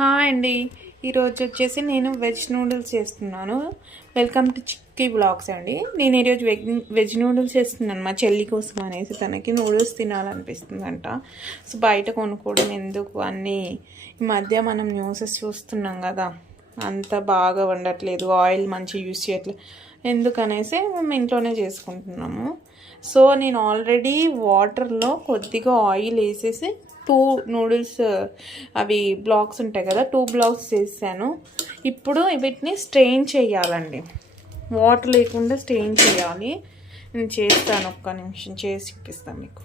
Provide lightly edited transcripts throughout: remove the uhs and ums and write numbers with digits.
Hi అండి. ఈరోజు వచ్చేసి నేను వెజ్ నూడిల్స్ చేస్తున్నాను. వెల్కమ్ టు చిక్కీ బ్లాగ్స్ అండి. నేను ఈరోజు వెజ్ నూడిల్స్ చేస్తున్నాను మా చెల్లి కోసం అనేసి. తనకి నూడిల్స్ తినాలనిపిస్తుందంట. సో బయట కొనుక్కోవడం ఎందుకు అన్నీ ఈ మధ్య మనం న్యూసెస్ చూస్తున్నాం కదా, అంత బాగా వండట్లేదు, ఆయిల్ మంచిగా యూస్ చేయట్లేదు, ఎందుకనేసి మేము ఇంట్లోనే చేసుకుంటున్నాము. సో నేను ఆల్రెడీ వాటర్లో కొద్దిగా ఆయిల్ వేసేసి 2 నూడిల్స్ అవి బ్లాక్స్ ఉంటాయి కదా, 2 బ్లాక్స్ చేసాను. ఇప్పుడు వీటిని స్ట్రెయిన్ చేయాలండి, వాటర్ లేకుండా స్ట్రెయిన్ చేయాలి. నేను చేస్తాను, ఒక్క నిమిషం చేసి ఇప్పిస్తాను మీకు.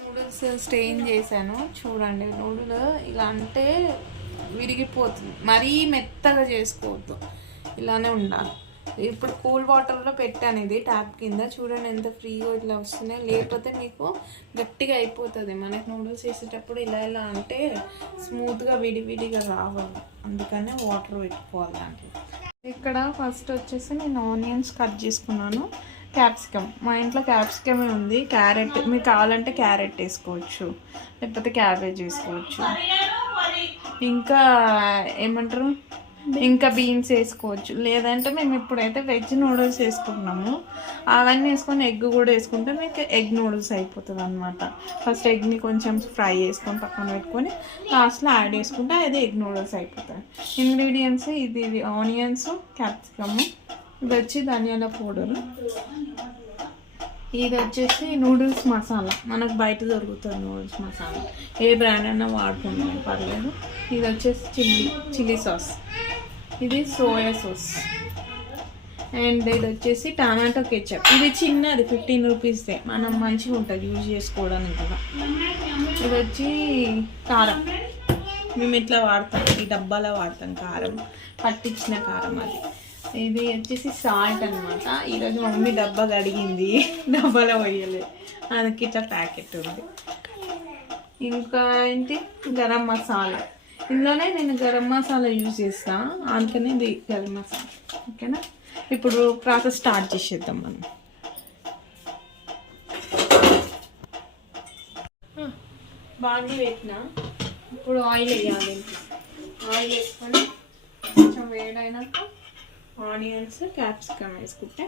నూడిల్స్ స్ట్రెయిన్ చేశాను చూడండి. నూడిల్ ఇలా అంటే విరిగిపోతుంది, మరీ మెత్తగా చేసుకోవద్దు, ఇలానే ఉండాలి. ఇప్పుడు కూల్ వాటర్లో పెట్టాను, ఇది ట్యాప్ కింద. చూడండి ఎంత ఫ్రీగా ఇట్లా వస్తున్నాయి, లేకపోతే మీకు గట్టిగా అయిపోతుంది. మనకి నూడిల్స్ చేసేటప్పుడు ఇలా ఇలా అంటే స్మూత్గా విడివిడిగా రావాలి, అందుకనే వాటర్ పెట్టుకోవాలి దాంట్లో. ఇక్కడ ఫస్ట్ వచ్చేసి నేను ఆనియన్స్ కట్ చేసుకున్నాను. క్యాప్సికమ్, మా ఇంట్లో క్యాప్సికమే ఉంది. క్యారెట్ మీకు కావాలంటే క్యారెట్ వేసుకోవచ్చు, లేకపోతే క్యాబేజ్ వేసుకోవచ్చు, ఇంకా ఏమంటారు, ఇంకా బీన్స్ వేసుకోవచ్చు. లేదంటే మేము ఇప్పుడైతే వెజ్ నూడిల్స్ వేసుకుంటున్నాము. అవన్నీ వేసుకొని ఎగ్ కూడా వేసుకుంటే మీకు ఎగ్ నూడిల్స్ అయిపోతుంది అనమాట. ఫస్ట్ ఎగ్ని కొంచెం ఫ్రై చేసుకొని పక్కన పెట్టుకొని లాస్ట్లో యాడ్ చేసుకుంటే అది ఎగ్ నూడిల్స్ అయిపోతుంది. ఇంగ్రీడియంట్స్ ఇది ఆనియన్స్, క్యాప్సికమ్, ఇది వచ్చి ధనియాల పౌడరు, ఇది వచ్చేసి నూడిల్స్ మసాలా, మనకు బయట దొరుకుతుంది నూడిల్స్ మసాలా, ఏ బ్రాండ్ అయినా వాడుకుంటాం పర్లేదు. ఇది వచ్చేసి చిల్లీ సాస్, ఇది సోయా సాస్, అండ్ ఇది వచ్చేసి టమాటో కెచప్. ఇది చిన్నది 15 రూపీస్దే, మనం మంచిగా ఉంటుంది యూజ్ చేసుకోవడానికి కూడా. ఇది వచ్చి కారం, మేము ఇట్లా వాడతాం, ఈ డబ్బాలో వాడతాం కారం, పట్టించిన కారం అది. ఇది వచ్చేసి సాల్ట్ అనమాట. ఈరోజు మమ్మీ డబ్బా కడిగింది, డబ్బాలో వేయలేదు, అందుకే ఇట్లా ప్యాకెట్ ఉంది. ఇంకా ఏంటి, గరం మసాలా. ఇందులోనే నేను గరం మసాలా యూజ్ చేస్తాను, అందుకనే ఇది గరం మసాలా. ఓకేనా, ఇప్పుడు ప్రాసెస్ స్టార్ట్ చేసేద్దాం మనం. బాండి పెట్టిన, ఇప్పుడు ఆయిల్ వేయాలి. ఆయిల్ వేసుకొని కొంచెం వేడైనాక ఆనియన్స్, క్యాప్సికమ్ వేసుకుంటే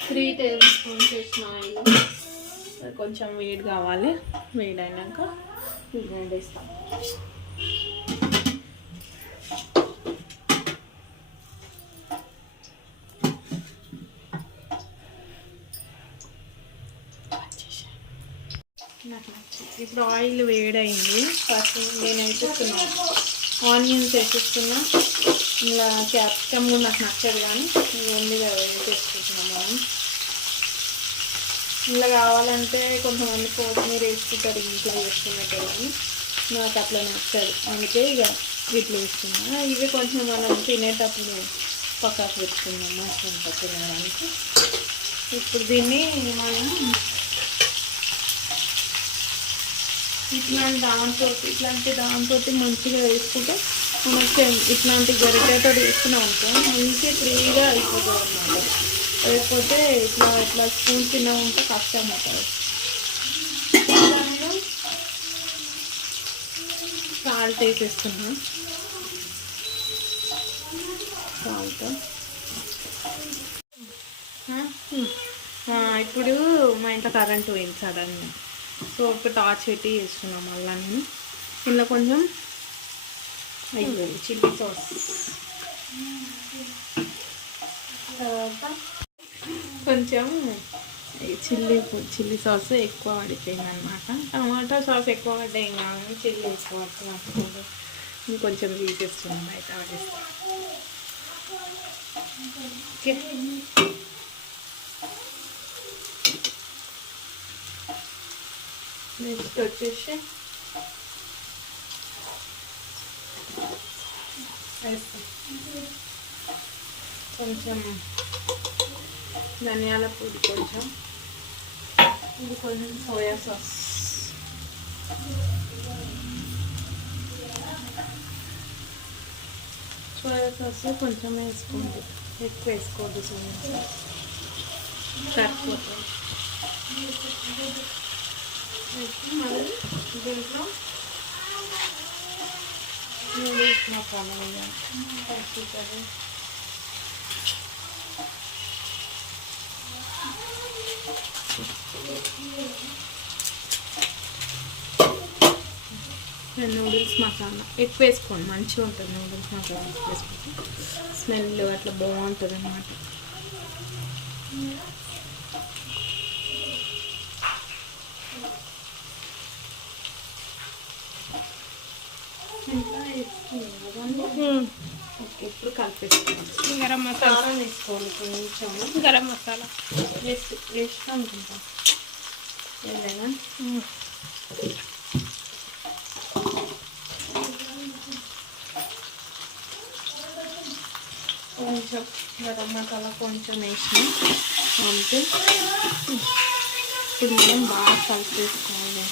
త్రీ టేబుల్ స్పూన్స్ వేసిన ఆయిల్ కొంచెం వేడి కావాలి. వేడైనాక ఉల్లిగడ్డ వేస్తాం. ఇప్పుడు ఆయిల్ వేడైంది. ఫస్ట్ నేను వేసేస్తున్నాను ఆనియన్స్ వేసేస్తున్నా. ఇలా క్యాప్సికమ్ కూడా నాకు నచ్చదు, కానీ ఓన్లీగా వేసేసుకుంటున్నాం మనం. ఇలా కావాలంటే కొంతమంది కొత్తిమీర వేసుకుంటారు, ఇంట్లో వేసుకున్నట్టు, కానీ నాకు అట్లా నచ్చదు, అందుకే ఇక ఇట్లా వేసుకున్నా. ఇవి కొంచెం మనం తినేటప్పుడు పక్కకు పెట్టుకున్నాం, మంచిగా తినడానికి. ఇప్పుడు దీన్ని మనం ఇట్లాంటి దాంతో మంచిగా వేసుకుంటే మనకి ఇట్లాంటి గరిటెతో వేసుకున్నాం అనుకో మంచిగా ఫ్రీగా అయిపోతుంది అన్నమాట. లేకపోతే ఇట్లా స్పూన్ తిన్నా ఉంటే కష్టం అవుతుంది. సాల్ట్ వేసేస్తున్నాం, సాల్ట్. ఇప్పుడు మా ఇంట్లో కరెంట్ పోయింది సడన్గా, సో ఒక టార్చ్ పెట్టి వేస్తున్నాం. మళ్ళీ నేను ఇందులో కొంచెం అయిపోయింది చిల్లీ సాస్, తర్వాత కొంచెం చిల్లీ సాస్ ఎక్కువ పడిపోయింది అనమాట. టమాటా సాస్ ఎక్కువ పడ్డాయి కాదు, చిల్లీ ఎక్కువ పడుతుంది. కొంచెం తీసేస్తున్నాం, బయట పడేస్తాం. ఓకే, నెక్స్ట్ వచ్చేసి కొంచెం ధనియాల పొడి, కొంచెం ఇది కొంచెం సోయా సాస్, సోయా సాస్ కొంచెం వేసుకోండి, ఎక్కువ వేసుకోవద్దు. సోయా సాస్ సరిపోతుంది. మళ్ళీ దీంట్లో నూడిల్స్ మసాలా వేయాలి. పచ్చికర్రీ నూడిల్స్ మసాలా ఎక్కువ వేసుకోండి, మంచిగా ఉంటుంది. నూడిల్స్ మసాలా ఎక్కువ వేసుకుంటే స్మెల్ అట్లా బాగుంటుంది అన్నమాట. ఇంకా వేసుకున్నాం. ఇప్పుడు కలిపేసుకోవాలి. గరం మసాలా వేసుకోవాలి కొంచెం. గరం మసాలా వేస్ట్ అనుకుంటా ఏదైనా. కొంచెం గరం మసాలా కొంచెం వేసిన అంతే. ఇప్పుడు మనం బాగా కలిపేసుకోవాలి.